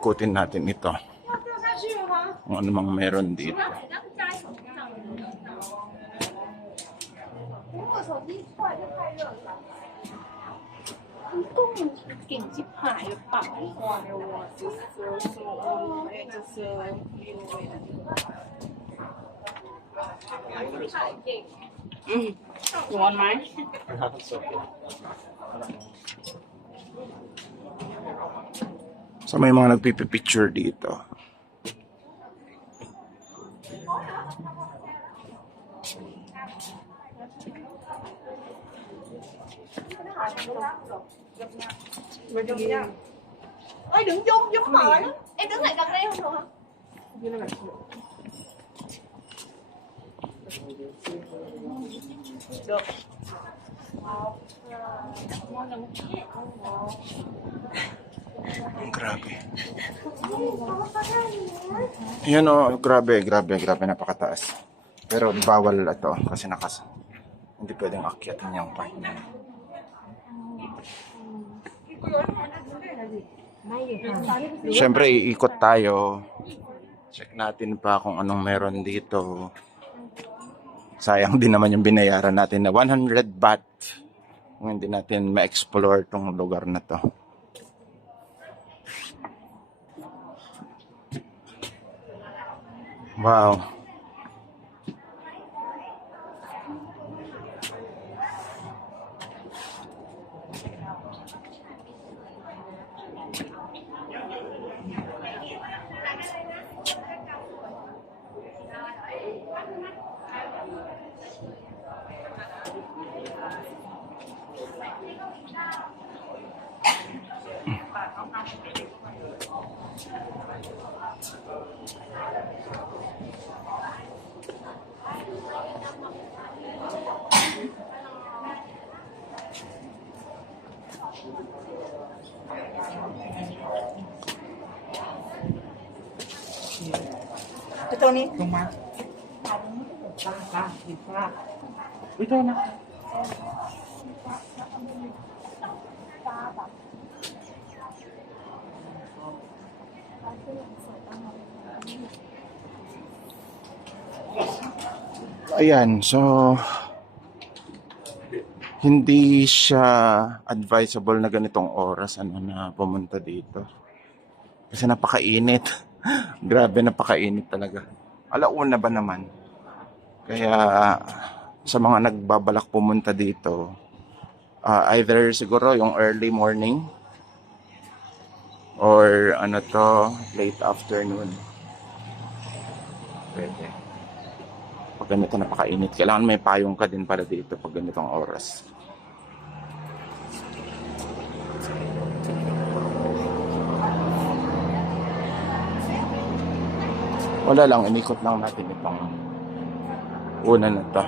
ikut-ikutin natin ito. Kung ano mang meron dito. 勁接排嘅白話嘅話，就是ร้อนไหม So may mga nagpipicture dito. Ơi đừng chung giống tỏi lắm. Em đứng lại gần đây không được hả? Được. Grabe. Yan o, grabe, napakataas. Pero bawal ito kasi hindi pwedeng akyatin yung part na. Siyempre, iikot tayo. Check natin pa kung anong meron dito. Sayang din naman yung binayaran natin na 100 baht. Kung hindi natin ma-explore tong lugar na to. Wow. Ito nih. Rumah. Ito na. Ayan, so hindi siya advisable na ganitong oras na pumunta dito. Kasi napakainit. Grabe, napakainit talaga. Alauna ba naman? Kaya sa mga nagbabalak pumunta dito, either siguro yung early morning or late afternoon. Pwede. Pag ganito napakainit, kailangan may payong ka din para dito pag ganitong oras. Wala lang, inikot lang natin itong una na to.